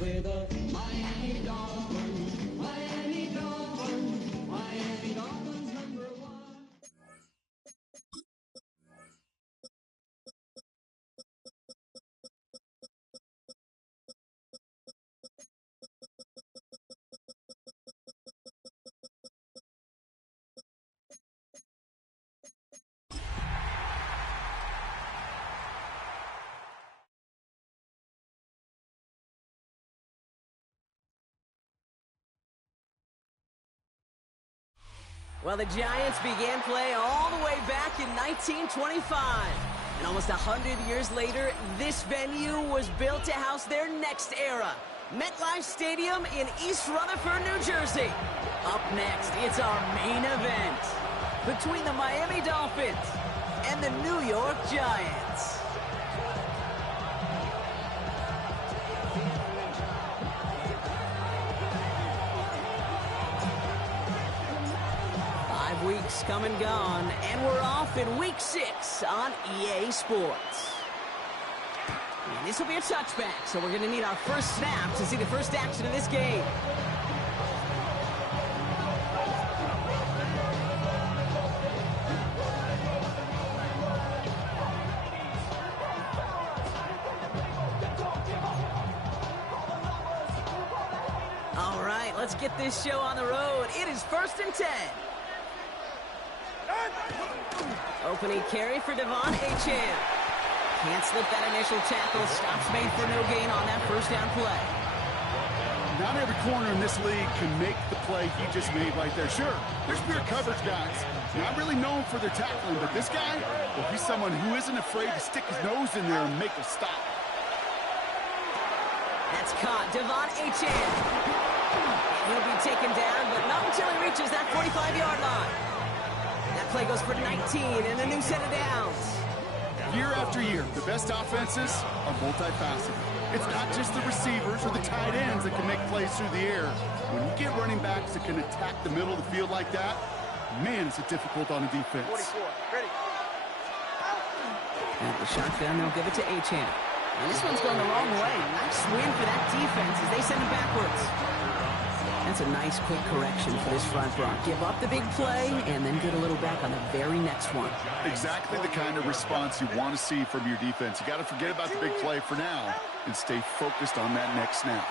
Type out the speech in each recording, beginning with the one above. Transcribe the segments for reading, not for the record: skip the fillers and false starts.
with the Miami Dolphins, Miami Dolphins, Miami Dolphins #1. Well, the Giants began play all the way back in 1925. And almost 100 years later, this venue was built to house their next era. MetLife Stadium in East Rutherford, New Jersey. Up next, it's our main event between the Miami Dolphins and the New York Giants. Weeks come and gone, and we're off in Week 6 on EA Sports. And this will be a touchback, so we're going to need our first snap to see the first action of this game. All right, let's get this show on the road. It is 1st and 10. Opening carry for Devon Achane. Can't slip that initial tackle. Stops made for no gain on that first down play. Not every corner in this league can make the play he just made right there. Sure, there's pure coverage guys. Not really known for their tackling, but this guy, well, he's someone who isn't afraid to stick his nose in there and make a stop. That's caught. Devon Achane. He'll be taken down, but not until he reaches that 45-yard line. That play goes for 19 and a new set of downs. Year after year, the best offenses are multifaceted. It's not just the receivers or the tight ends that can make plays through the air. When you get running backs that can attack the middle of the field like that, man, is it difficult on a defense. 44, ready. At the shotgun, they'll give it to Achane. And this one's going the wrong way. Nice win for that defense as they send it backwards. That's a nice quick correction for this front row. Give up the big play and then get a little back on the very next one. Exactly the kind of response you want to see from your defense. You got to forget about the big play for now and stay focused on that next snap.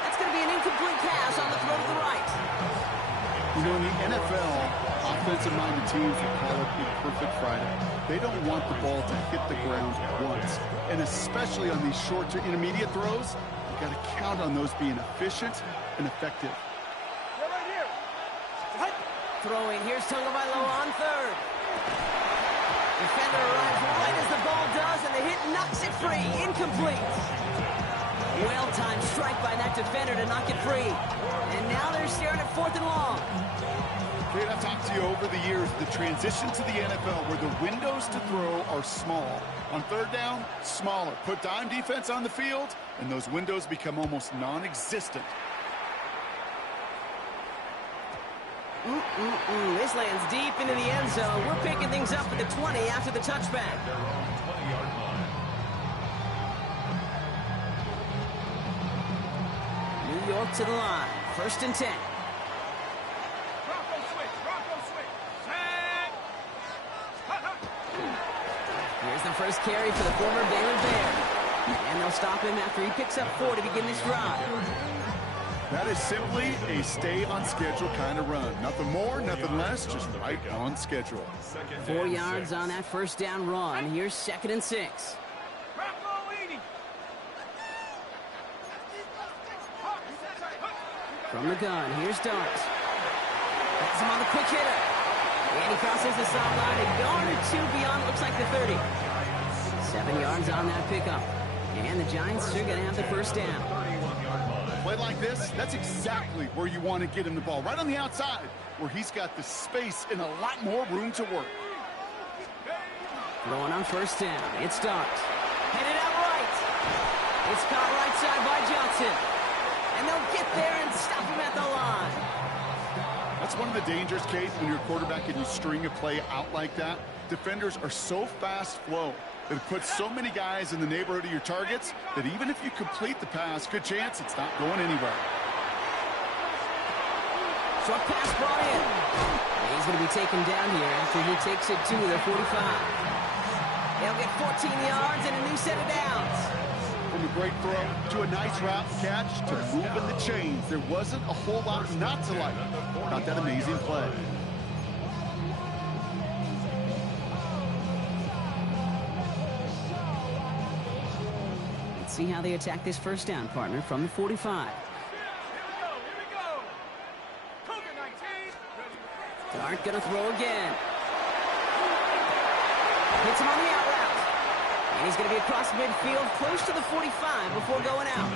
That's going to be an incomplete pass on the throw to the right. You know, in the NFL, offensive-minded teams will call it a perfect Friday. They don't want the ball to hit the ground once. And especially on these short to intermediate throws, you got to count on those being efficient and effective. Right here. Throwing. Here's Tagovailoa on third. Defender arrives right as the ball does, and the hit knocks it free. Incomplete. Well-timed strike by that defender to knock it free. And now they're staring at 4th and long. Great, I've talked to you over the years, the transition to the NFL where the windows to throw are small. On 3rd down, smaller. Put dime defense on the field, and those windows become almost non-existent. This lands deep into the end zone. We're picking things up at the 20 after the touchback. New York to the line. 1st and 10. Here's the first carry for the former Baylor Bear. And they'll stop him after he picks up 4 to begin this drive. That is simply a stay-on-schedule kind of run. Nothing more, nothing less, just right on schedule. 4 yards on that first down run. Here's 2nd and 6. From the gun, here's Dart. That's him on the quick hitter. And he crosses the sideline a yard or 2 beyond, looks like the 30. 7 yards on that pickup. And the Giants are going to have the first down. Play like this, that's exactly where you want to get him the ball. Right on the outside, where he's got the space and a lot more room to work. Throwing on first down, it's Dart. Headed out right. It's caught right side by Johnson. And they'll get there and stop him at the line. That's one of the dangers, Kate, when you're a quarterback and you string a play out like that. Defenders are so fast flow. It puts so many guys in the neighborhood of your targets that even if you complete the pass, good chance it's not going anywhere. Short pass brought in. And he's going to be taken down here after he takes it to the 45. They'll get 14 yards and a new set of downs. From a great throw to a nice route catch to moving the chains, there wasn't a whole lot not to like about that amazing play. Let's see how they attack this first down, partner, from the 45. Dart going to throw again. Hits him on the out route. And he's going to be across midfield, close to the 45 before going out.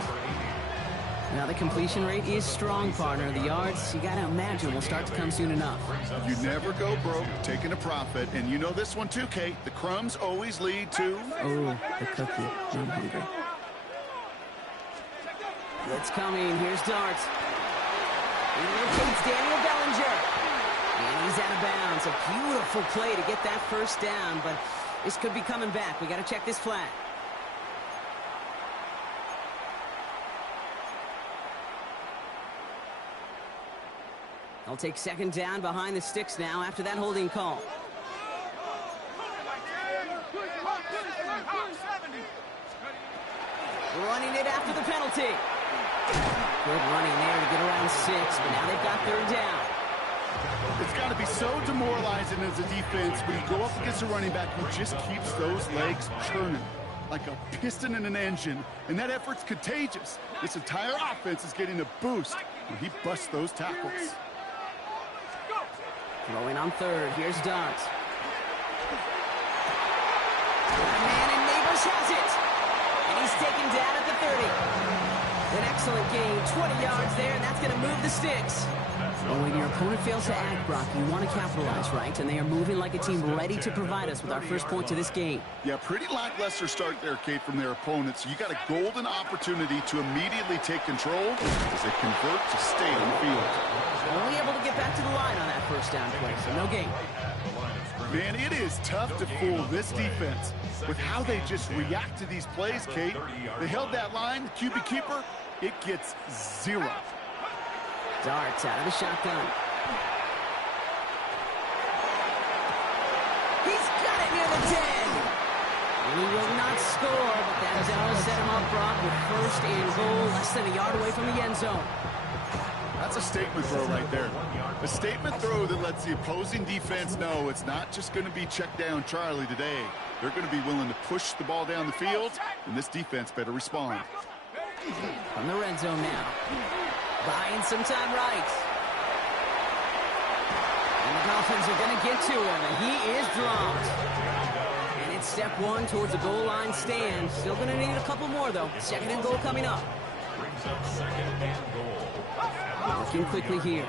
Now the completion rate is strong, partner. The yards, you got to imagine, will start to come soon enough. You never go broke taking a profit. And you know this one too, Kate. The crumbs always lead to... Oh, the cookie. I'm hungry. It's coming. Here's Dart. He locates Daniel Bellinger. And he's out of bounds. A beautiful play to get that first down, but this could be coming back. We got to check this flag. They'll take second down behind the sticks now after that holding call. Running it after the penalty. Good running there to get around 6, but now they've got third down. It's got to be so demoralizing as a defense when you go up against a running back who just keeps those legs churning like a piston in an engine, and that effort's contagious. This entire offense is getting a boost when he busts those tackles. Throwing on third. Here's Dart. Man, and Neighbors has it. And he's taken down at the 30. An excellent gain. 20 yards there, and that's going to move the sticks. Well, when your opponent fails to act, Brock, you want to capitalize, right? And they are moving like a team ready to provide us with our first point to this game. Yeah, pretty lackluster start there, Kate, from their opponents. You got a golden opportunity to immediately take control as they convert to stay on the field. Only able to get back to the line on that first down play, so no gain. Man, it is tough to fool this defense with how they just react to these plays, Kate. They held that line, QB keeper, it gets 0. Darts out of the shotgun. He's got it near the 10. And he will not score, but that is how to set him up, Brock, with first and goal, less than a yard away from the end zone. That's a statement throw right there. A statement throw that lets the opposing defense know it's not just going to be check down Charlie today. They're going to be willing to push the ball down the field, and this defense better respond. From the red zone now. Buying some time right. And the Dolphins are going to get to him, and he is dropped. And it's step 1 towards the goal line stand. Still going to need a couple more, though. Second and goal coming up. Brings up second and goal. Working quickly here.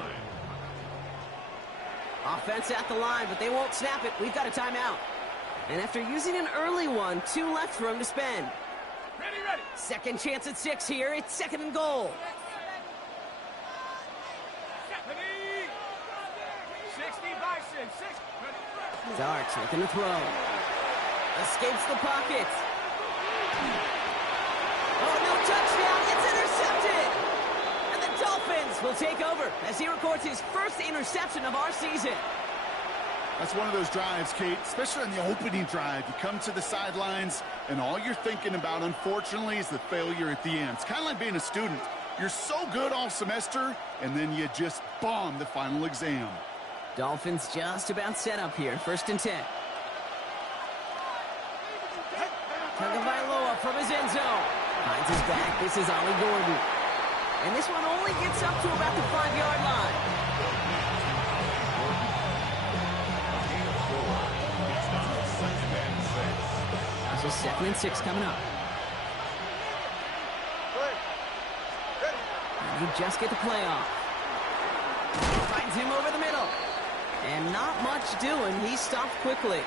Offense at the line, but they won't snap it. We've got a timeout. And after using an early one, 2 left for him to spend. Ready. Second chance at 6 here. It's second and goal. 60 Bison, 6. Darts making the throw. Escapes the pocket. Oh, no touchdown. It's intercepted. And the Dolphins will take over as he records his first interception of our season. That's one of those drives, Kate, especially on the opening drive. You come to the sidelines, and all you're thinking about, unfortunately, is the failure at the end. It's kind of like being a student. You're so good all semester, and then you just bomb the final exam. Dolphins just about set up here. First and 10. Tagovailoa from his end zone. Finds his back. This is Ollie Gordon. And this one only gets up to about the 5-yard line. This is 2nd and 6 coming up. And he just get the play off. Finds him over the middle. And not much doing. He stopped quickly.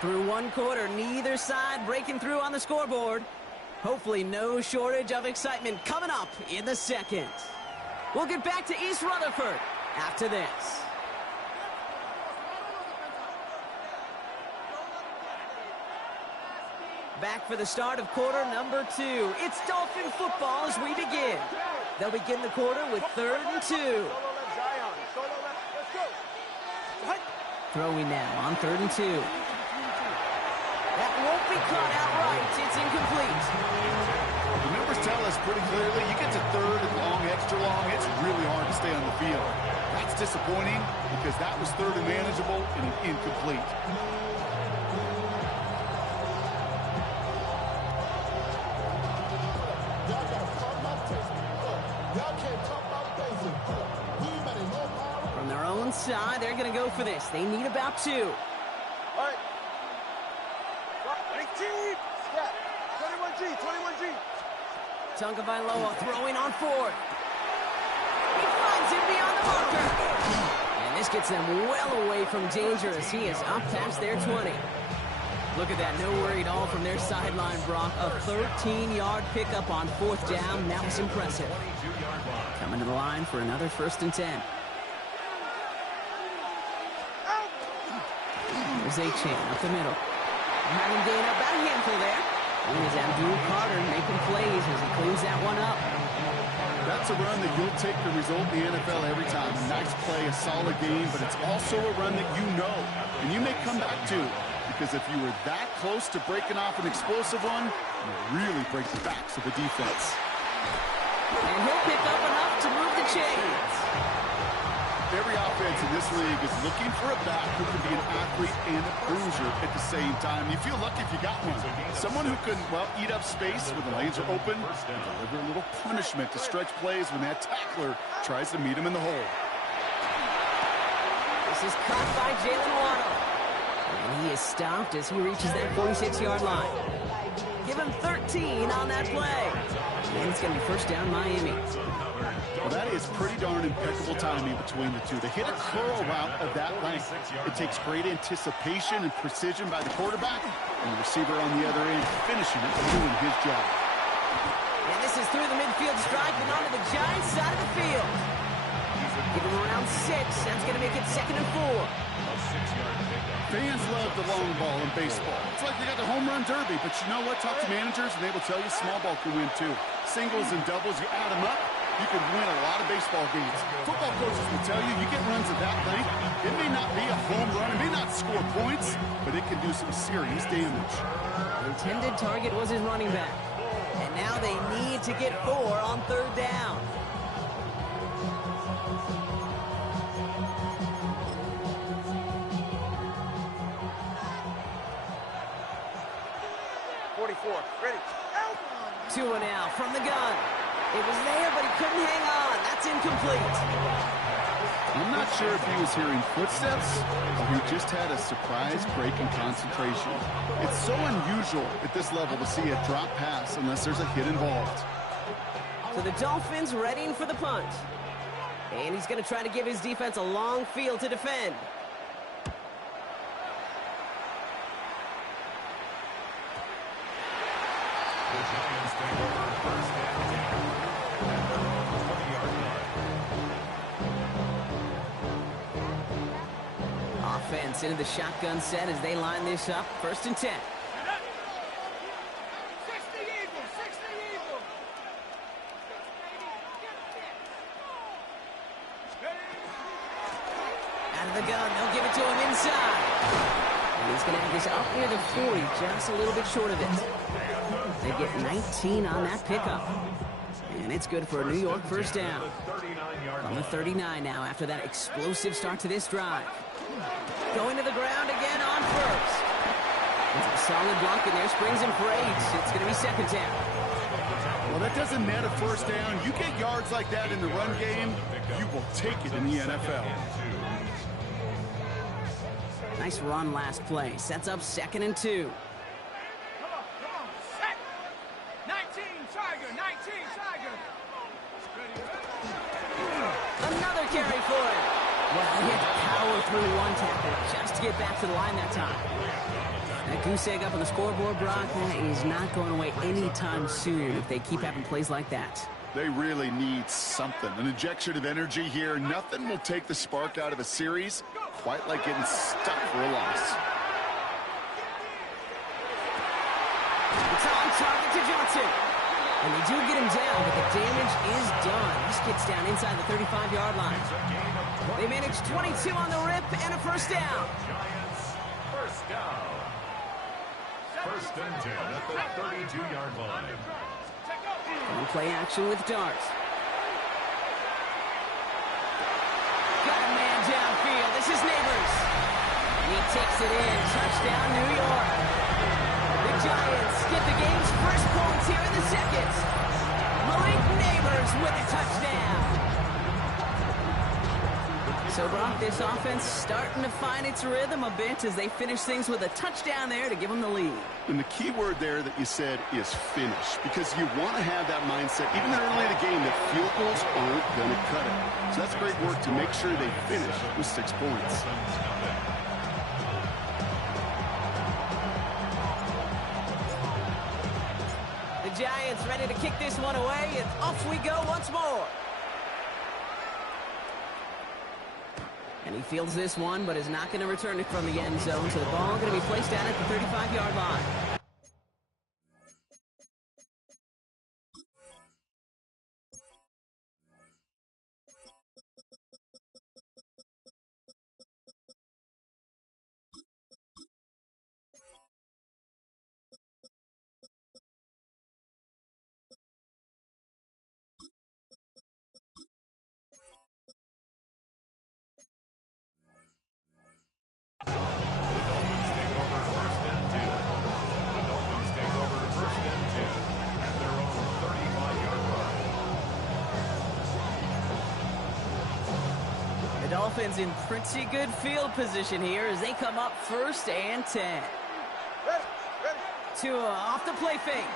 Through 1 quarter, neither side breaking through on the scoreboard. Hopefully no shortage of excitement coming up in the second. We'll get back to East Rutherford after this. Back for the start of quarter number 2. It's Dolphin football as we begin. They'll begin the quarter with 3rd and 2. Throwing now on 3rd and 2. That won't be caught outright. It's incomplete. The numbers tell us pretty clearly, you get to 3rd and long, extra long, it's really hard to stay on the field. That's disappointing because that was 3rd and manageable and an incomplete. From their own side, they're going to go for this. They need about 2. All right. 21G. Tagovailoa throwing on 4th. He finds him beyond the marker. And this gets them well away from danger as he is up past their 20. Look at that, no worry at all from their sideline, Brock. A 13-yard pickup on 4th down. That was impressive. Coming to the line for another 1st and 10. There's A-Chan up the middle. Having gained about a handful there. And is Abdul Carter making plays as he cleans that one up. That's a run that you'll take the result in the NFL every time. A nice play, a solid game, but it's also a run that you know, and you may come back to. Because if you were that close to breaking off an explosive one, you really break the backs of the defense. And he'll pick up enough to move the chains. Every offense in this league is looking for a back who can be an athlete and a bruiser at the same time. You feel lucky if you got one. Someone who can, well, eat up space when the lanes are open and deliver a little punishment to stretch plays when that tackler tries to meet him in the hole. This is caught by Jalen Waddle. And he is stopped as he reaches that 46-yard line. Give him 13 on that play. And it's going to be 1st down Miami. Well, that is pretty darn impeccable timing between the two. To hit a curl route of that length, it takes great anticipation and precision by the quarterback, and the receiver on the other end finishing it, doing his job. And this is through the midfield strike and onto the Giants side of the field. Give him around 6. That's going to make it 2nd and 4. Fans love the long ball in baseball. It's like they got the home run derby, but you know what? Talk to managers, and they will tell you small ball can win too. Singles and doubles, you add them up, you can win a lot of baseball games. Football coaches will tell you, you get runs of that length, it may not be a home run, it may not score points, but it can do some serious damage. The intended target was his running back. And now they need to get 4 on 3rd down. Ready. Tua now from the gun. It was there, but he couldn't hang on. That's incomplete. I'm not sure if he was hearing footsteps or he just had a surprise break in concentration. It's so unusual at this level to see a drop pass unless there's a hit involved. So the Dolphins readying for the punt. And he's going to try to give his defense a long field to defend. Offense into the shotgun set as they line this up. 1st and 10. 60 Eagles, 60 Eagles. Out of the gun, they'll give it to him inside. And he's going to have this up near the 40, just a little bit short of it. They get 19 on that pickup. And it's good for a New York 1st down. On the 39 now after that explosive start to this drive. Going to the ground again on 1st. It's a solid block in there, springs and parades. It's going to be 2nd down. Well, that doesn't net a 1st down. You get yards like that in the run game, you will take it in the NFL. Nice run last play. Sets up 2nd and 2. Come on, set. 19 Tiger, 19 Tiger. Another carry for him. Well, he had to power through one tackle just to get back to the line that time. That goose egg up on the scoreboard, Brock, that is not going away anytime soon if they keep having plays like that. They really need something, an injection of energy here. Nothing will take the spark out of a series quite like getting stuck for a loss. target to Johnson. And they do get him down, but the damage is done. This gets down inside the 35-yard line. They manage 22 on the rip and a first down. Giants, first down. First and 10 at the 32-yard line. And play action with Darts. Got a man downfield. This is Neighbors. He takes it in. Touchdown, New York. The Giants get the game's first points here in the second. Malik Neighbors with a touchdown. So, Brock, this offense starting to find its rhythm a bit as they finish things with a touchdown there to give them the lead. And the key word there that you said is finish, because you want to have that mindset, even early in the game, that field goals aren't going to cut it. So that's great work to make sure they finish with 6 points. The Giants ready to kick this one away, and off we go once more. And he fields this one, but is not going to return it from the end zone. So the ball going to be placed down at the 35-yard line. Dolphins in pretty good field position here as they come up first and 10. Tua off the play fake.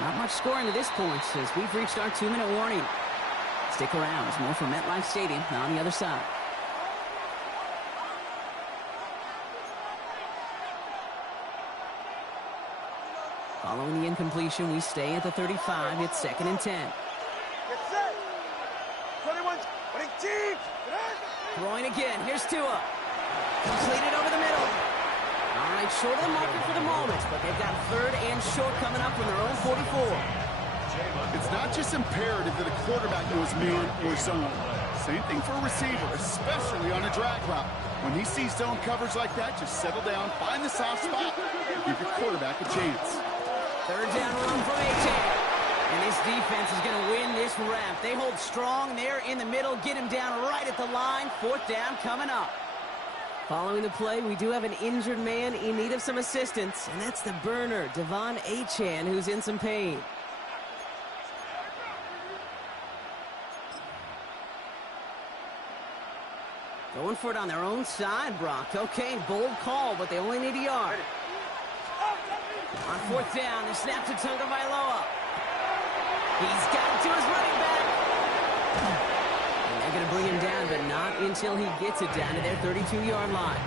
Not much scoring to this point as we've reached our 2-minute warning. Stick around. There's more from MetLife Stadium on the other side. Following the incompletion, we stay at the 35. It's 2nd and 10. Throwing again. Here's Tua. Completed over the middle. All right, short of the marker for the moment, but they've got 3rd and short coming up from their own 44. It's not just imperative that a quarterback knows man or zone. Same thing for a receiver, especially on a drag route. When he sees zone coverage like that, just settle down, find the soft spot, and give your quarterback a chance. 3rd down run from A-Chain. And this defense is going to win this rep. They hold strong there in the middle, get him down right at the line. 4th down coming up. Following the play, we do have an injured man in need of some assistance, and that's the burner, Devon Achane, who's in some pain. Going for it on their own side, Brock. Okay, bold call, but they only need a yard. On 4th down, the snap to Tagovailoa. He's got it to his running back. And they're going to bring him down, but not until he gets it down to their 32-yard line.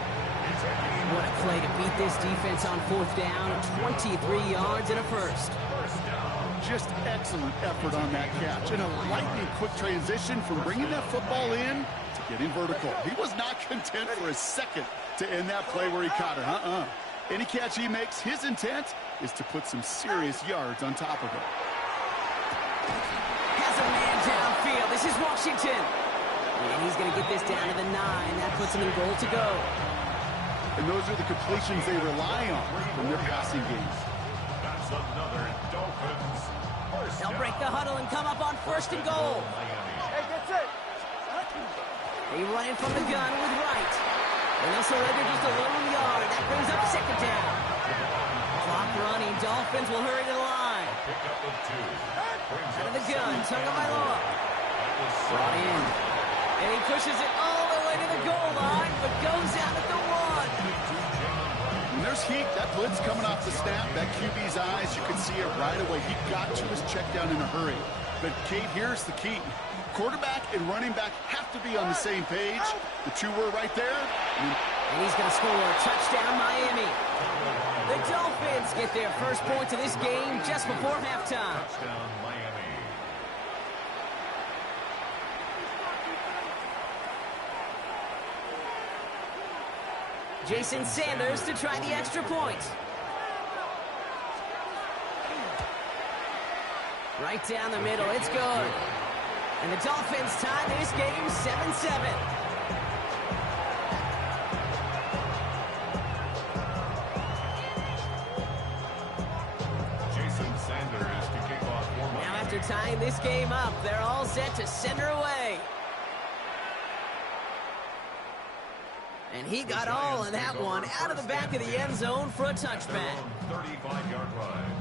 What a play to beat this defense on 4th down. 23 yards and a first. Just excellent effort on that catch. And a lightning quick transition from bringing that football in to getting vertical. He was not content for a second to end that play where he caught it. Any catch he makes, his intent is to put some serious yards on top of it. Has a man downfield. This is Washington. And he's going to get this down to the 9. That puts him in goal to go. And those are the completions they rely on from their passing games. That's another Dolphins. They'll break the huddle and come up on 1st and goal. Hey, that's it. They run it from the gun with Wright. And they'll surrender just a lone yard. That brings up 2nd down. Clock running. Dolphins will hurry to the line. Out of the gun. Tagovailoa. Brought in. And he pushes it all the way to the goal line, but goes out at the 1. When there's heat, that blitz coming off the snap, that QB's eyes, you can see it right away. He got to his check down in a hurry. But, Kate, here's the key. Quarterback and running back have to be on the same page. The two were right there. And he's going to score a touchdown, Miami. The Dolphins get their first points of this game just before halftime. Touchdown, Miami. Jason Sanders to try the extra point. Right down the middle, it's good. And the Dolphins tie this game 7-7. Jason Sanders to kick off for Now after tying this game up, they're all set to send her away. And he got all of that one out of the back of the end zone for a touchback. 35-yard line.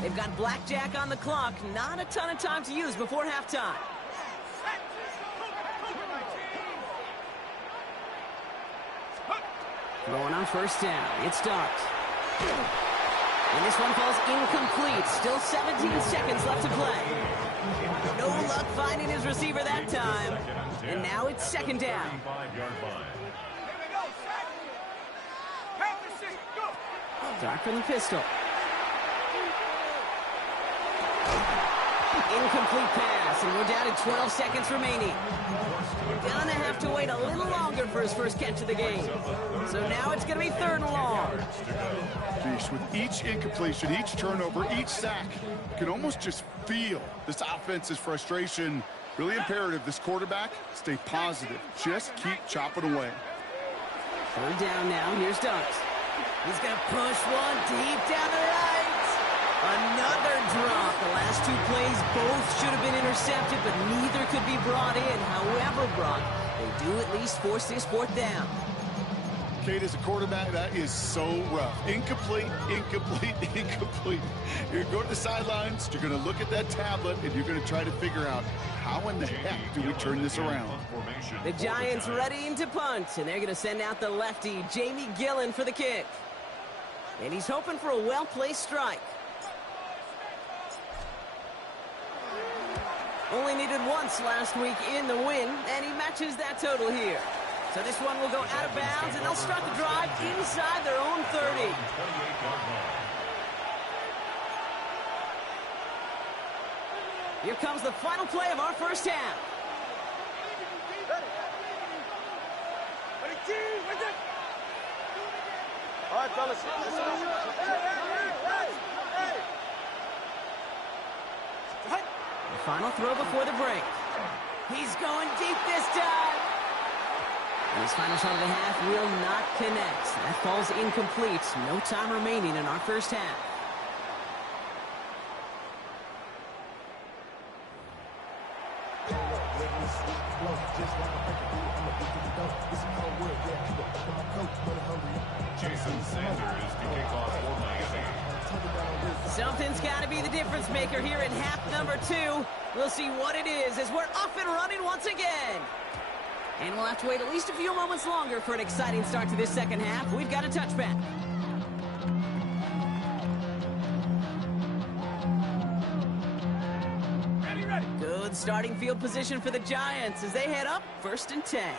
They've got blackjack on the clock. Not a ton of time to use before halftime. Going on first down. It starts. And this one falls incomplete. Still 17 seconds left to play. No luck finding his receiver that time. And now it's second down. 35-yard line. Dark from the pistol. Incomplete pass, and we're down to 12 seconds remaining. Gonna have to wait a little longer for his first catch of the game. So now it's gonna be third and long. Geesh, with each incompletion, each turnover, each sack, you can almost just feel this offense's frustration. Really imperative, this quarterback, stay positive. Just keep chopping away. Third down now, here's Dunks. He's gonna push one deep down the right. Another drop. The last two plays both should have been intercepted, but neither could be brought in. However, Brock, they do at least force this fourth down. Kate, as a quarterback, that is so rough. Incomplete, incomplete, incomplete. You're going to go to the sidelines, you're going to look at that tablet, and you're going to try to figure out how in the heck do we turn this around. The Giants readying to punt, and they're going to send out the lefty, Jamie Gillen, for the kick. And he's hoping for a well-placed strike. Only needed once last week in the win, and he matches that total here. So this one will go out of bounds, and they'll start the drive inside their own 30. Here comes the final play of our first half. All right, fellas. The final throw before the break. He's going deep this time. And his final shot of the half will not connect. That falls incomplete. No time remaining in our first half. Jason Sanders to kick off for Miami. Something's got to be the difference maker here in half number 2. We'll see what it is as we're up and running once again. And we'll have to wait at least a few moments longer for an exciting start to this second half. We've got a touchback. Ready. Good starting field position for the Giants as they head up 1st and 10.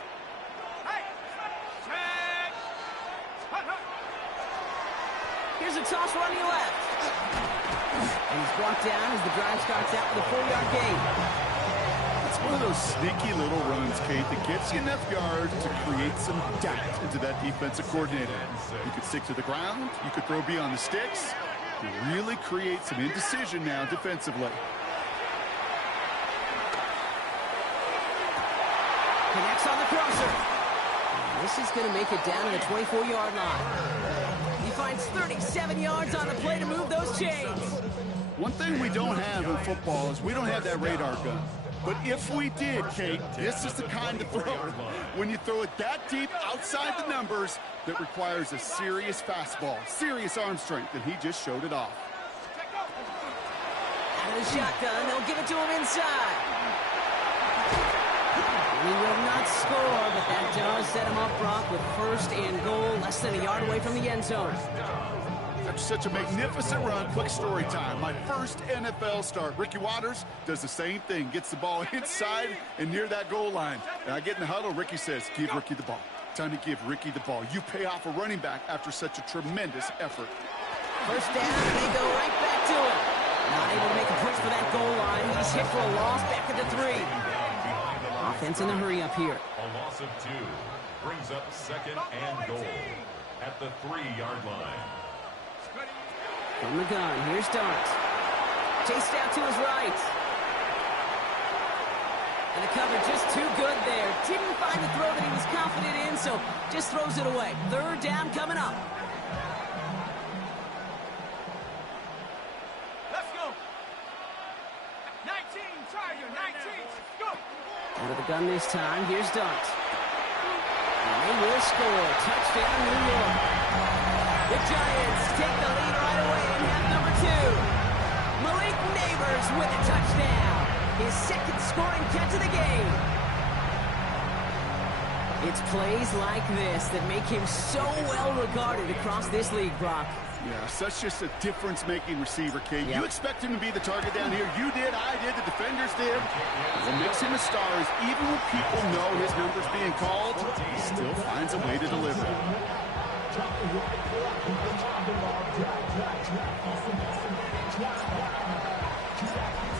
Here's a toss running left. And he's brought down as the drive starts out with a 4-yard gain. It's one of those sneaky little runs, Kate, that gets you enough yards to create some doubt into that defensive coordinator. You could stick to the ground. You could throw beyond the sticks. You really create some indecision now defensively. Connects on the crosser. And this is going to make it down to the 24-yard line. He finds 37 yards on the play to move those chains. One thing we don't have in football is we don't have that radar gun. But if we did, Kate, this is the kind of throw when you throw it that deep outside the numbers that requires a serious fastball, serious arm strength, and he just showed it off. Out of the shotgun, they'll give it to him inside. He will not score, but that does set him up, Brock, with 1st and goal, less than a yard away from the end zone. After such a magnificent run, quick story time. My first NFL start. Ricky Watters does the same thing, gets the ball inside and near that goal line. And I get in the huddle, Ricky says, give Ricky the ball. Time to give Ricky the ball. You pay off a running back after such a tremendous effort. First down, and they go right back to him. Not able to make a push for that goal line. He's hit for a loss back at the 3. Offense in the hurry up here. A loss of 2 brings up second and goal at the 3-yard line. From the gun, here's Dart. Chased out to his right. And the cover just too good there. Didn't find the throw that he was confident in, so just throws it away. 3rd down coming up. Let's go. 19, Tiger, 19. Go. Out of the gun this time, here's Dart. And they will score. Touchdown, New York. The Giants take the lead right away in half number 2. Malik Neighbors with a touchdown. His 2nd scoring catch of the game. It's plays like this that make him so well regarded across this league, Brock. Yeah, such just a difference-making receiver, Kate. Yep. You expect him to be the target down here. You did, I did, the defenders did. What makes him a star is even when people know his number's being called, he still finds a way to deliver.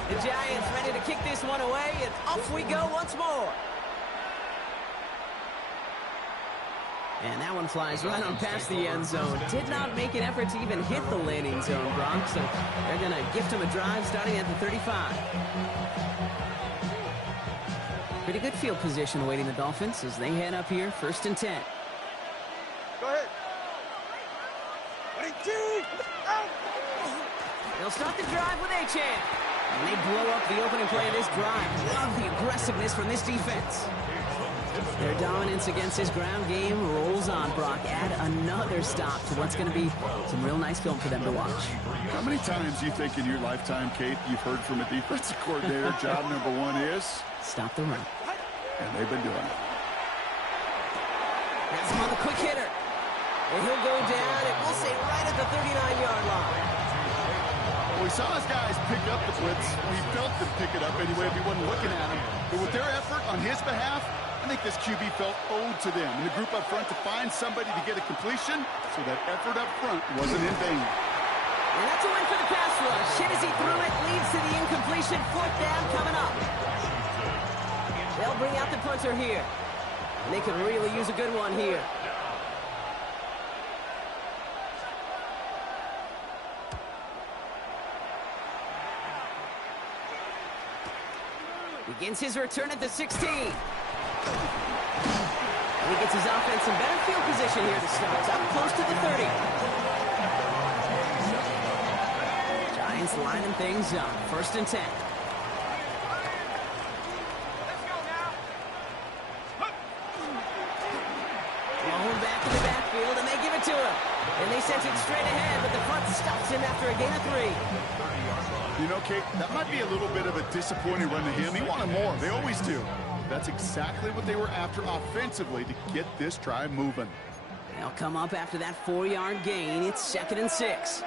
The Giants ready to kick this one away, and off we go once more. And that one flies right on past the end zone. Did not make an effort to even hit the landing zone, Brock, so they're going to gift him a drive starting at the 35. Pretty good field position awaiting the Dolphins as they head up here, 1st and 10. Go ahead. 22. Out. They'll start the drive with A-Chan. And they blow up the opening play of this drive. Love the aggressiveness from this defense. Their dominance against his ground game rolls on, Brock. Add another stop to what's going to be some real nice film for them to watch. How many times do you think in your lifetime, Kate, you've heard from a defensive coordinator, job number 1 is? Stop the run. And they've been doing it. That's him on the quick hitter. And he'll go down, and we'll say right at the 39-yard line. Well, we saw his guys pick up the blitz. We felt them pick it up anyway if he wasn't looking at him. But with their effort on his behalf, I think this QB felt owed to them and the group up front to find somebody to get a completion, so that effort up front wasn't in vain. And that's a win for the pass rush. Hit as he threw it, leads to the incompletion. 4th down coming up. They'll bring out the punter here. And they could really use a good one here. Begins his return at the 16. And he gets his offense in better field position here to start. Up close to the 30. Giants lining things up. 1st and 10. Thrown back in the backfield, and they give it to him. And they sent it straight ahead, but the front stops him after a gain of 3. You know, Kate, that might be a little bit of a disappointing run to him. He wanted more. They always do. That's exactly what they were after offensively to get this drive moving. They'll come up after that 4-yard gain. It's 2nd and 6.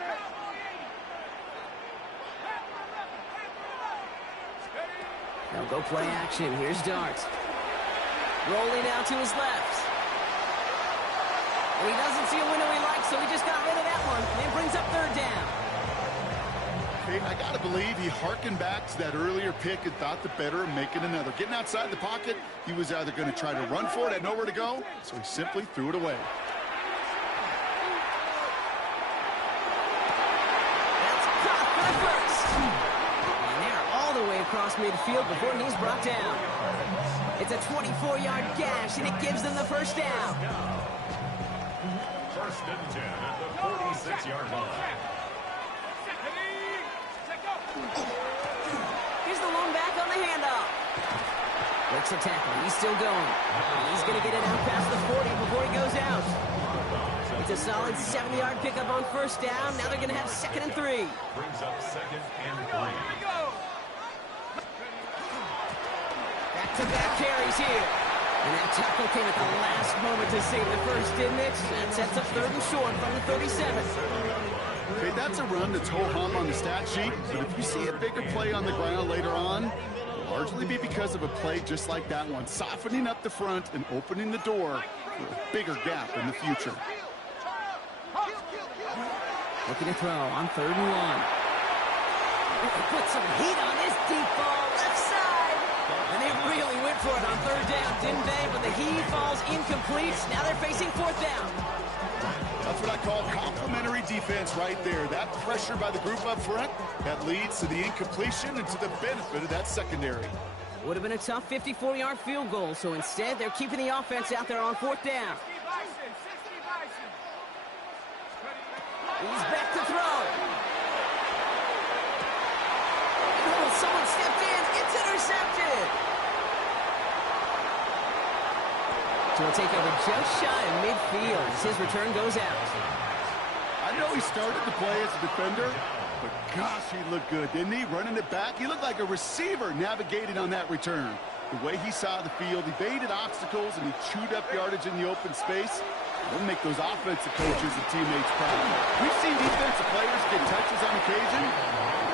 They'll go play action. Here's Dart. Rolling out to his left. And he doesn't see a window he likes, so he just got rid of that one. And brings up 3rd down. I got to believe he hearkened back to that earlier pick and thought the better of making another. Getting outside the pocket, he was either going to try to run for it, had nowhere to go, so he simply threw it away. That's caught for the 1st. And they're all the way across midfield before he's brought down. It's a 24-yard gash, and it gives them the 1st down. 1st and 10 at the 46-yard line. Here's the lone back on the handoff. Breaks the tackle. He's still going. He's going to get it out past the 40 before he goes out. It's a solid 7-yard pickup on 1st down. Now they're going to have 2nd and 3. Brings up 2nd and 3. Back-to-back carries here. And that tackle came at the last moment to save the 1st, didn't it? That sets up 3rd and short from the 37. Okay, that's a run that's ho-hum on the stat sheet, but if you see a bigger play on the ground later on, it'll largely be because of a play just like that one, softening up the front and opening the door for a bigger gap in the future. Looking to throw on 3rd and 1. Put some heat on this deep ball left side. And they really went for it on third down, didn't they? But the heave falls incomplete. Now they're facing fourth down. That's what I call complimentary defense right there. That pressure by the group up front, that leads to the incompletion and to the benefit of that secondary. Would have been a tough 54-yard field goal, so instead they're keeping the offense out there on fourth down. 60 Bison. He's back to throw. Oh, someone stepped in. It's intercepted. So we'll take over just shy of midfield as his return goes out. I know he started the play as a defender, but gosh, he looked good, didn't he? Running it back, he looked like a receiver navigating on that return. The way he saw the field, he baited obstacles, and he chewed up yardage in the open space. It'll make those offensive coaches and teammates proud. We've seen defensive players get touches on occasion.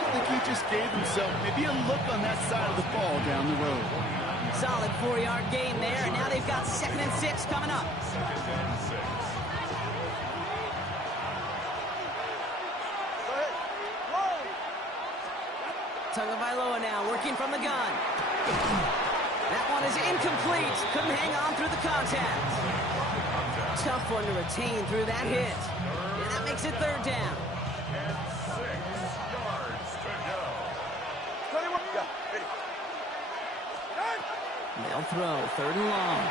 I think he just gave himself maybe a look on that side of the ball down the road. Solid 4-yard gain there, and now they've got 2nd and 6 coming up. Tagovailoa now working from the gun. That one is incomplete. Couldn't hang on through the contact. Tough one to retain through that hit. And that makes it third down. And 6 yards to go. 21. Yeah, ready. They'll throw, 3rd and long.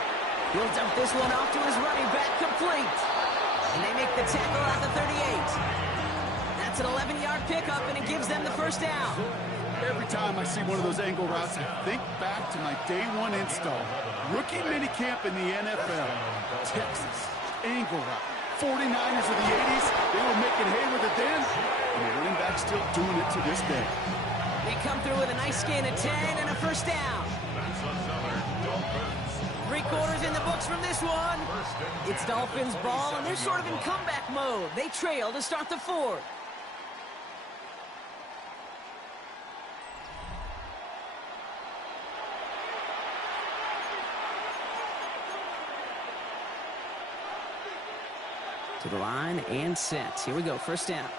He'll dump this one off to his running back, complete. And they make the tackle at the 38. That's an 11-yard pickup, and it gives them the first down. Every time I see one of those angle routes, I think back to my day one install. Rookie minicamp in the NFL. Texas, angle route. 49ers of the 80s, they were making hay with it then, and the running back's still doing it to this day. They come through with a nice gain of 10 and a first down. That's another Dolphins. 3 quarters in the books from this one. It's Dolphins ball, and they're sort of in comeback mode. They trail to start the fourth. To the line and set. Here we go, first down.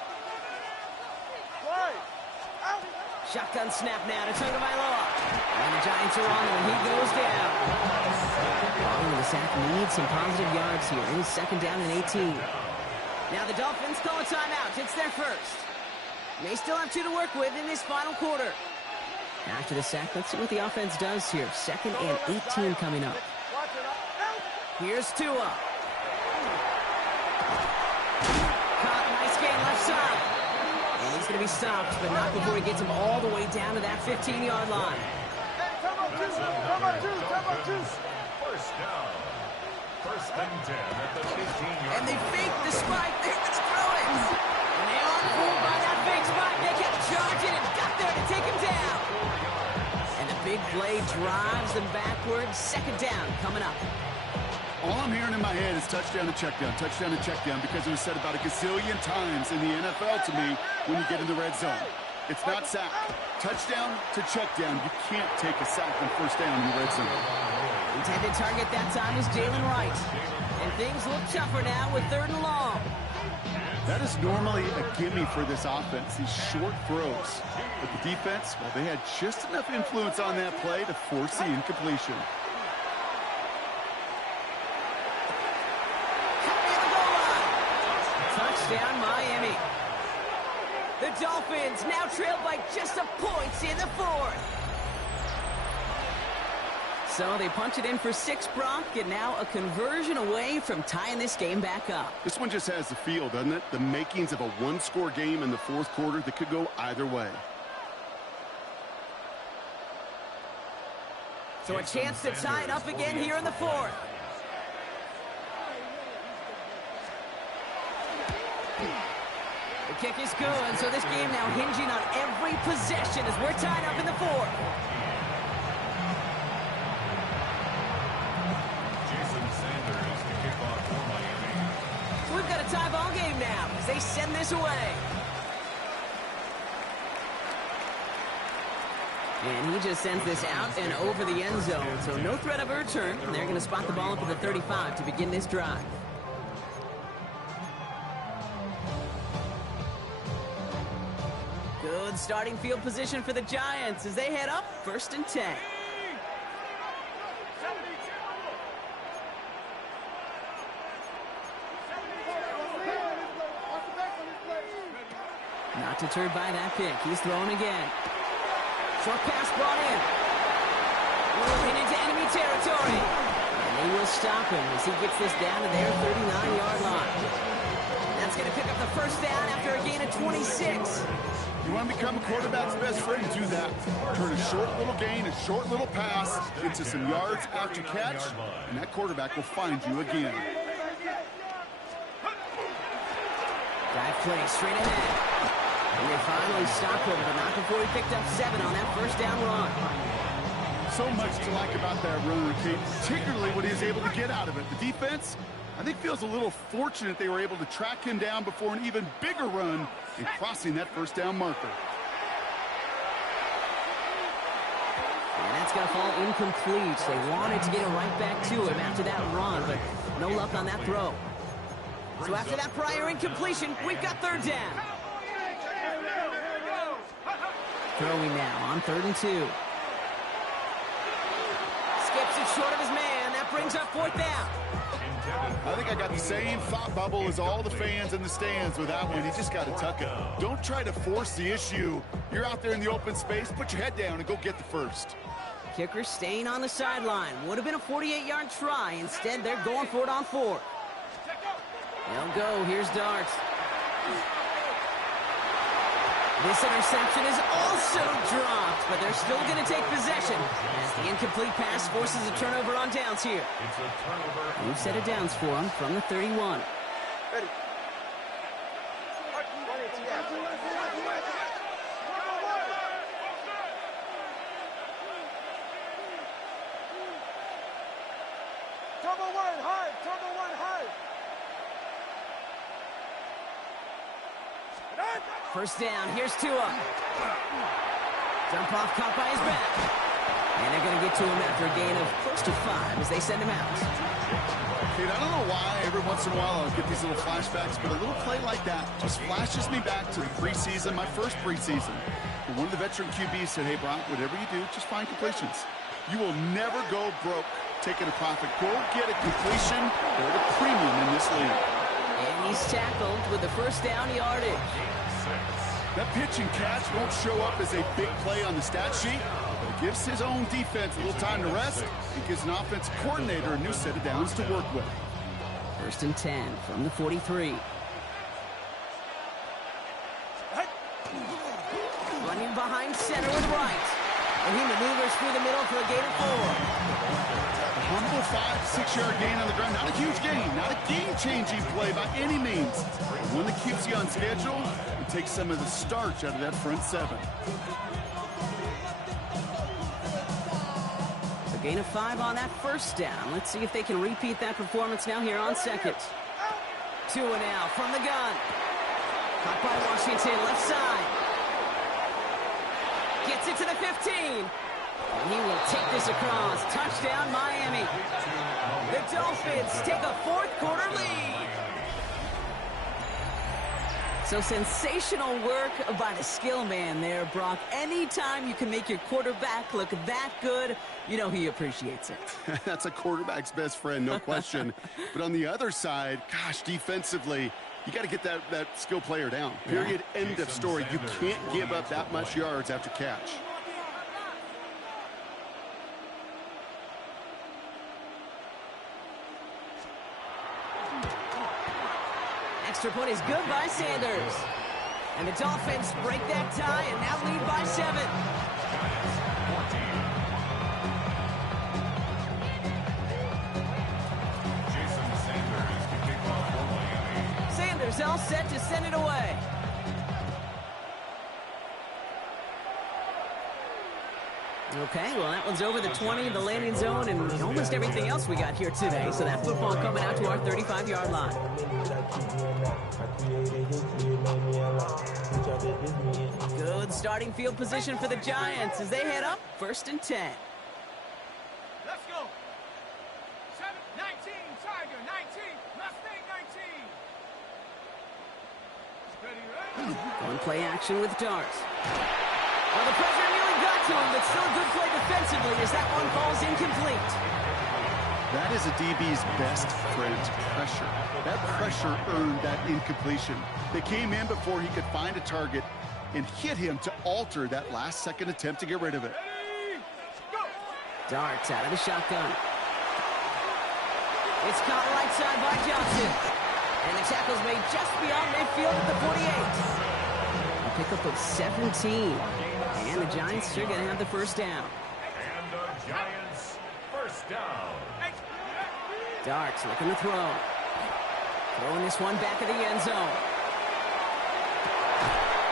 Shotgun snap now to Tagovailoa. And the Giants are on him, and he goes down. Following the sack needs some positive yards here. It is 2nd down and 18. Now the Dolphins call a timeout. It's their first. They still have 2 to work with in this final quarter. After the sack, let's see what the offense does here. 2nd and 18 coming up. Here's Tua. Caught, nice gain left side. And he's going to be stopped, but not before he gets him all the way down to that 15-yard line. First down. 1st and 10 at the 15-yard And they fake the spike. They're going to throw it. And they are fooled by that fake spike. They kept charging and got there to take him down. And the big play drives them backwards. 2nd down coming up. All I'm hearing in my head is touchdown to check down, because it was said about a gazillion times in the NFL to me when you get in the red zone. It's not sack. Touchdown to check down. You can't take a sack on first down in the red zone. Intended target that time is Jalen Wright. And things look tougher now with 3rd and long. That is normally a gimme for this offense, these short throws. But the defense, well, they had just enough influence on that play to force the incompletion. Touchdown, Miami. The Dolphins now trailed by just a point in the 4th. So they punch it in for 6, Brock, and now a conversion away from tying this game back up. This one just has the feel, doesn't it? The makings of a one-score game in the 4th quarter that could go either way. So a chance to tie it up again here in the 4th. The kick is good, so this game now hinging on every possession as we're tied up in the 4th. Jason Sanders to kick off for Miami. So we've got a tie ball game now as they send this away. And he just sends this out and over the end zone, so no threat of a return. And they're going to spot the ball up at the 35 to begin this drive. Good Good starting field position for the Giants as they head up 1st and 10. Not deterred by that pick. He's throwing again. Short pass brought in. Looking into enemy territory. And they will stop him as he gets this down to their 39-yard line. That's going to pick up the first down after a gain of 26. You want to become a quarterback's best friend, do that. Turn a short little gain, a short little pass into some yards after catch, and that quarterback will find you again. Dive play straight ahead. And they finally stopped him, but not before he picked up 7 on that first down run. So much to like about that run, Kate, particularly what he was able to get out of it. The defense, I think, feels a little fortunate they were able to track him down before an even bigger run in crossing that first down marker. And that's going to fall incomplete. They wanted to get it right back to him after that run, but no luck on that throw. So after that prior incompletion, we've got 3rd down. Throwing now on 3rd and 2. Skips it short of his man. That brings up 4th down. I think I got the same thought bubble as all the fans in the stands with that one. You just got to tuck it. Don't try to force the issue. You're out there in the open space. Put your head down and go get the first. Kicker staying on the sideline. Would have been a 48-yard try. Instead, they're going for it on 4th. They'll go. Here's Darts. This interception is also dropped, but they're still going to take possession as the incomplete pass forces a turnover on downs here. It's a turnover. New set of downs for him from the 31. Ready. Turbo 1 hard, turbo 1 hard. First down, here's Tua. Jump off caught by his back. And they're going to get to him after a gain of close to 5 as they send him out. Dude, I don't know why every once in a while I'll get these little flashbacks, but a little play like that just flashes me back to the preseason, my first preseason. And one of the veteran QBs said, hey, Brock, whatever you do, just find completions. You will never go broke taking a profit. Go get a completion. They're the premium in this league. And he's tackled with the first down yardage. That pitch and catch won't show up as a big play on the stat sheet, but it gives his own defense a little time to rest. It gives an offensive coordinator a new set of downs to work with. 1st and 10 from the 43. Running behind center with right. And he maneuvers through the middle for a gain of 4. A humble 5-6-yard gain on the ground. Not a huge gain, not a game-changing play by any means. But one that keeps you on schedule and takes some of the starch out of that front 7. A gain of 5 on that first down. Let's see if they can repeat that performance now here on 2nd. Tua now from the gun. Caught by Washington, left side. Gets it to the 15. And he will take this across. Touchdown, Miami. The Dolphins take a 4th quarter lead. So sensational work by the skill man there, Brock. Anytime you can make your quarterback look that good, you know he appreciates it. That's a quarterback's best friend, no question. But on the other side, gosh, defensively, you got to get that skill player down. Period. Yeah. End of story. You can't give up that much yards after catch. Extra point is good by Sanders. And the Dolphins break that tie and now lead by 7. Jason Sanders to kick off for Miami. Sanders all set to send it away. Okay, well, that one's over the 20, the landing zone, and almost everything else we got here today. So that football coming out to our 35-yard line. Good starting field position for the Giants as they head up 1st and 10. Let's go. 19, Tiger, 19, Mustang 19. Going play action with Dart. Well, the pressure nearly got to him, but still a good play defensively as that one falls incomplete. That is a DB's best friend, pressure. That pressure earned that incompletion. They came in before he could find a target and hit him to alter that last-second attempt to get rid of it. Darts out of the shotgun. It's caught right side by Johnson. And the tackle's made just beyond midfield at the 48. A pickup of 17. And the Giants are going to have the first down. And the Giants first down. Darts looking to throw. Throwing this one back of the end zone.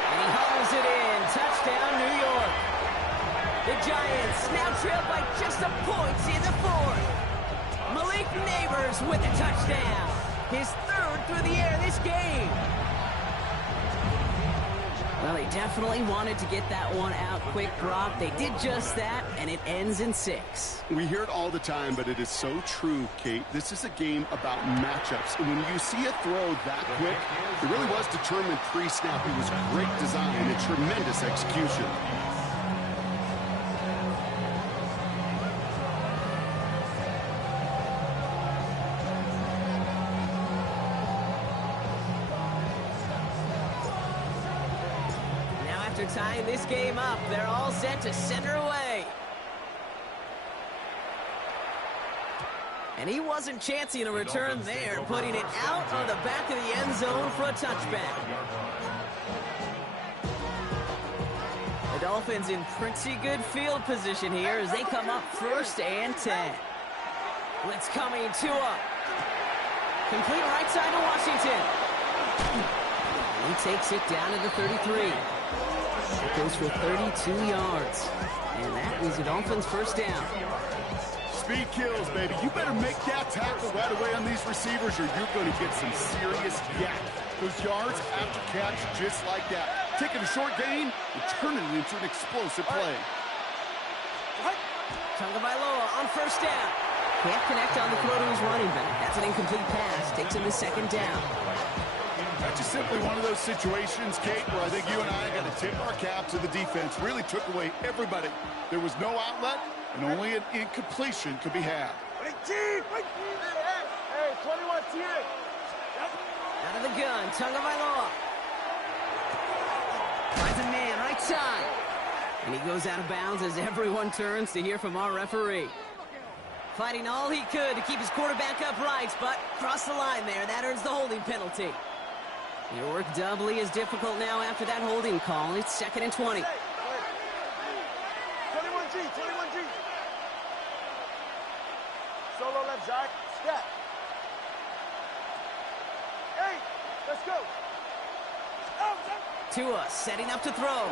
And he hauls it in. Touchdown, New York. The Giants now trail by just a point in the fourth. Malik Neighbors with a touchdown. His third through the air this game. Well, they definitely wanted to get that one out quick, Brock. They did just that, and it ends in 6. We hear it all the time, but it is so true, Kate. This is a game about matchups. And when you see a throw that quick, it really was determined pre-snap. It was great design and tremendous execution. After tying this game up, they're all set to center away. And he wasn't chancing a return there, putting it out on the back of the end zone for a touchback. The Dolphins in pretty good field position here as they come up 1st and 10. Blitz coming, Tua. Complete right side to Washington. He takes it down to the 33. Goes for 32 yards. And that is the Dolphins' first down. Speed kills, baby. You better make that tackle right away on these receivers or you're going to get some serious yak. Those yards after catch just like that. Taking a short gain and turning it into an explosive play. Tagovailoa on first down. Can't connect on the throw to his running back. That's an incomplete pass. Takes him to 2nd down. That's just simply one of those situations, Kate, where I think you and I got to tip our cap to the defense. Really took away everybody. There was no outlet, and only an incompletion could be had. Hey, 21 team. Out of the gun, Tagovailoa. Finds a man, right side. And he goes out of bounds as everyone turns to hear from our referee. Fighting all he could to keep his quarterback upright, but crossed the line there. That earns the holding penalty. Your work doubly as difficult now after that holding call. It's 2nd and 20. 21G. Solo left side. Step. 8. Let's go. Tua setting up to throw.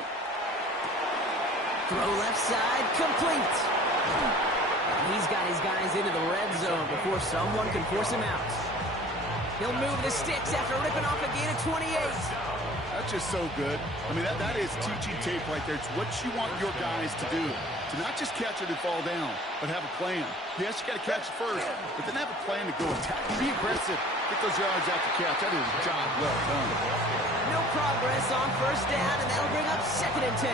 Throw left side, complete. And he's got his guys into the red zone before someone can force him out. He'll move the sticks after ripping off a gain of 28. That's just so good. I mean, that is teaching tape right there. It's what you want your guys to do. To not just catch it and fall down, but have a plan. Yes, you got to catch it first, but then have a plan to go attack. Be aggressive. Get those yards after catch. That is a job well done. No progress on first down, and that'll bring up 2nd and 10.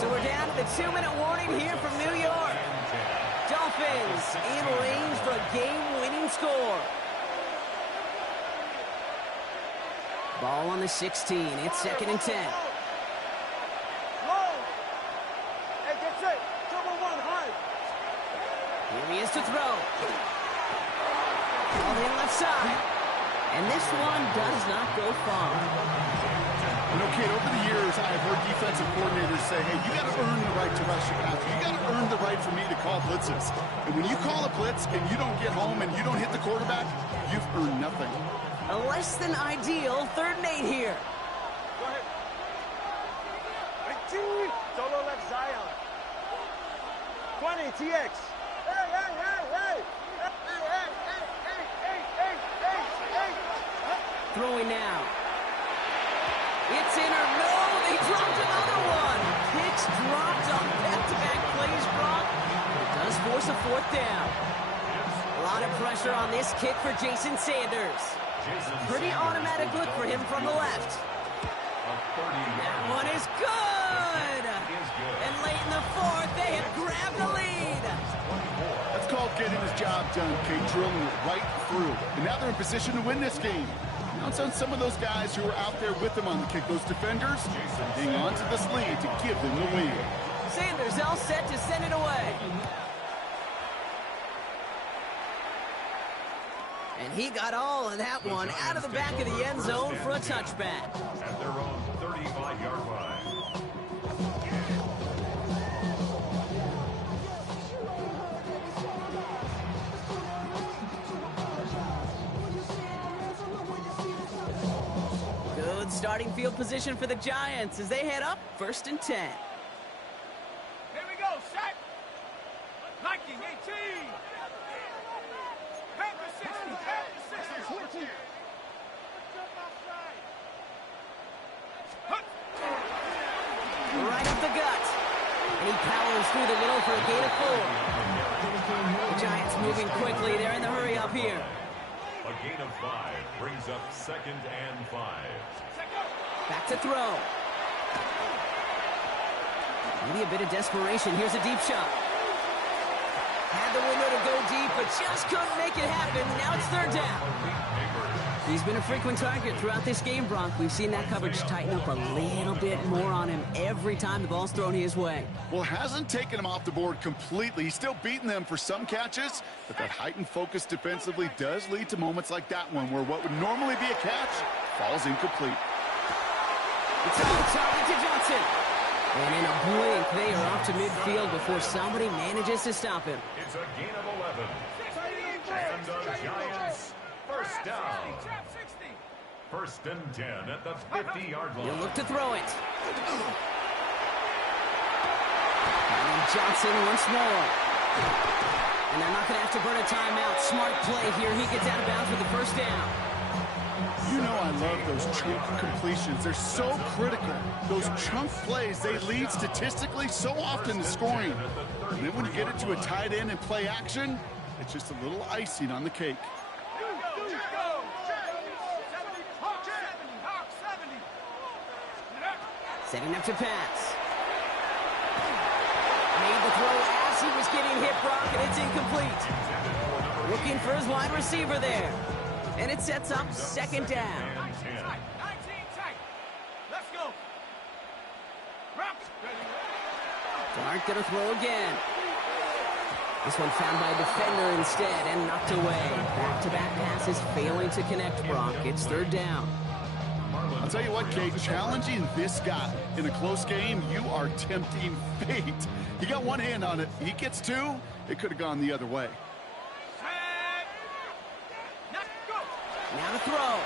So we're down to the 2-minute warning here from New York. Dolphins in range for a game-winning score. Ball on the 16. It's 2nd and 10. Low. Hey, get set. Double one high. Here he is to throw. Ball in left side. And this one does not go far. You know, Kate, over the years, I've heard defensive coordinators say, hey, you got to earn the right to rush your passer. You got to earn the right for me to call blitzes. And when you call a blitz and you don't get home and you don't hit the quarterback, you've earned nothing. A less than ideal 3rd and 8 here. Go ahead. Solo left Zion. 20 TX. Hey. Throwing now. It's in or no, they dropped another one. Picks dropped on back-to-back plays, Brock. It does force a 4th down. A lot of pressure on this kick for Jason Sanders. Pretty automatic look for him from the left. That one is good. And late in the fourth, they have grabbed the lead. That's called getting his job done, Kate, drilling it right through. And now they're in position to win this game. Now it's on some of those guys who are out there with them on the kick, those defenders, hang on to this lead to give them the win. Sanders all set to send it away. And he got all of that one out of the back of the end zone for a touchback. At their own 35-yard line. Good starting field position for the Giants as they head up 1st and 10. Here we go, set. Nike 18. Panther 60, Panther 60. Right up the gut. And he powers through the middle for a gain of 4. The Giants moving quickly. They're in the hurry up here. A gain of 5 brings up 2nd and 5. Back to throw. Maybe a bit of desperation. Here's a deep shot. Had the window to go deep, but just couldn't make it happen. Now it's 3rd down. He's been a frequent target throughout this game, Bronk. We've seen that coverage tighten up a little bit more on him every time the ball's thrown his way. Well, hasn't taken him off the board completely. He's still beating them for some catches, but that heightened focus defensively does lead to moments like that one where what would normally be a catch falls incomplete. It's on target to Johnson. And in a blink, they are off to midfield before somebody manages to stop him. It's a gain of 11. And the Giants, 1st down. 1st and 10 at the 50-yard line. He'll look to throw it. And Johnson once more. And they're not going to have to burn a timeout. Smart play here. He gets out of bounds with the 1st down. You know I love those chunk completions. They're so critical. Those chunk plays, they lead statistically so often to scoring. And then when you get it to a tight end and play action, it's just a little icing on the cake. Setting up to pass. Made the throw as he was getting hit, Brock, and it's incomplete. Looking for his wide receiver there. And it sets up 2nd down. 19 tight. Let's go. Dart gonna throw again. This one found by a defender instead and knocked away. Back-to-back passes failing to connect, Brock. It's 3rd down. I'll tell you what, Kate, challenging this guy in a close game, you are tempting fate. He got one hand on it. He gets 2. It could have gone the other way. Now to throw.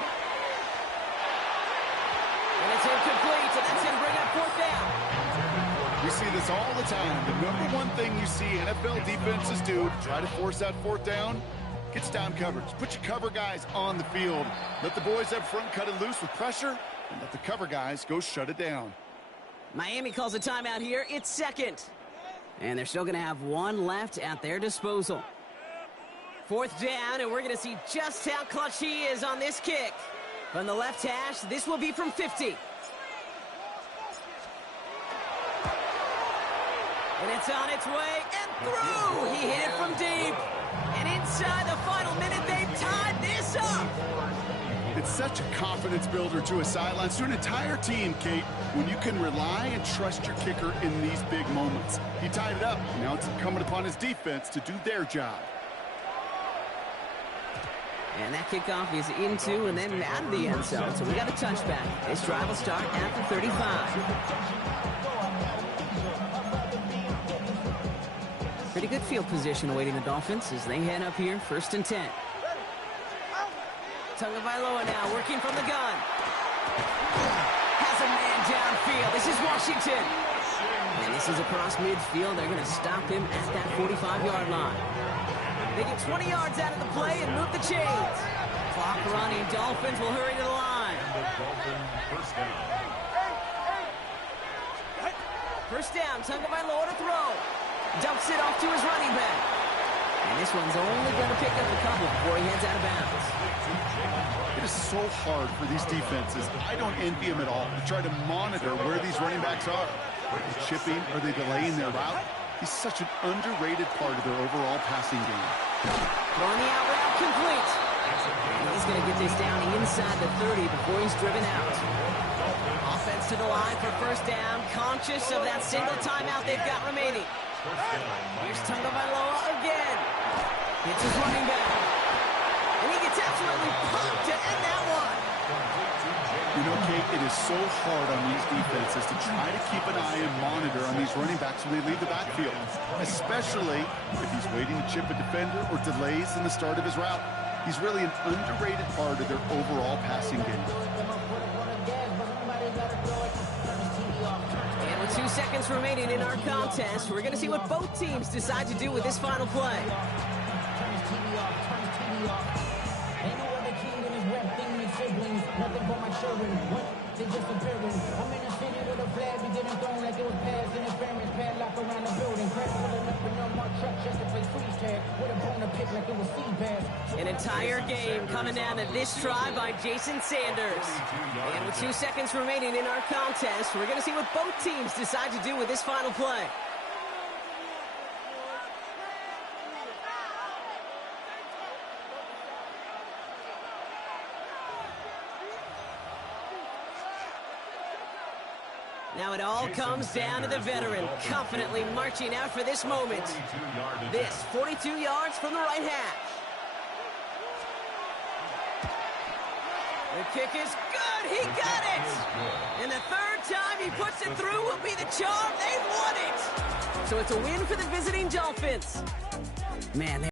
And it's incomplete, and that's going to bring up 4th down. We see this all the time. The number one thing you see NFL defenses do to try to force that 4th down, gets down coverage. Put your cover guys on the field. Let the boys up front cut it loose with pressure, and let the cover guys go shut it down. Miami calls a timeout here. It's 2nd. And they're still going to have 1 left at their disposal. 4th down, and we're going to see just how clutch he is on this kick. From the left hash, this will be from 50. And it's on its way and through. He hit it from deep. And inside the final minute, they've tied this up. It's such a confidence builder to a sideline, to an entire team, Kate, when you can rely and trust your kicker in these big moments. He tied it up. Now it's incumbent upon his defense to do their job. And that kickoff is into and then out of the end zone. So we got a touchback. This drive will start at the 35. Pretty good field position awaiting the Dolphins as they head up here, 1st and 10. Tagovailoa now working from the gun. Has a man downfield. This is Washington. And this is across midfield. They're going to stop him at that 45-yard line. They get 20 yards out of the play and move the chains. Clock running. Dolphins will hurry to the line. First down. Tagovailoa to throw. Dumps it off to his running back. And this one's only going to pick up a couple before he heads out of bounds. It is so hard for these defenses. I don't envy them at all to try to monitor where these running backs are. Are they chipping? Are they delaying their route? He's such an underrated part of their overall passing game. Throwing the out route complete. And he's going to get this down inside the 30 before he's driven out. Offense to the line for first down, conscious of that single timeout they've got remaining. Here's Tagovailoa again. Hits his running back. And he gets absolutely pumped to end that one. You know, Kate, it is so hard on these defenses to try to keep an eye and monitor on these running backs when they leave the backfield, especially if he's waiting to chip a defender or delays in the start of his route. He's really an underrated part of their overall passing game. And with 2 seconds remaining in our contest, we're going to see what both teams decide to do with this final play. An entire game coming down to this try by Jason Sanders. And with 2 seconds remaining in our contest, we're going to see what both teams decide to do with this final play. Now it all comes down to the veteran, confidently marching out for this moment. This, 42 yards from the right hash. The kick is good. He got it. And the third time he puts it through will be the charm. They've won it. So it's a win for the visiting Dolphins. Man,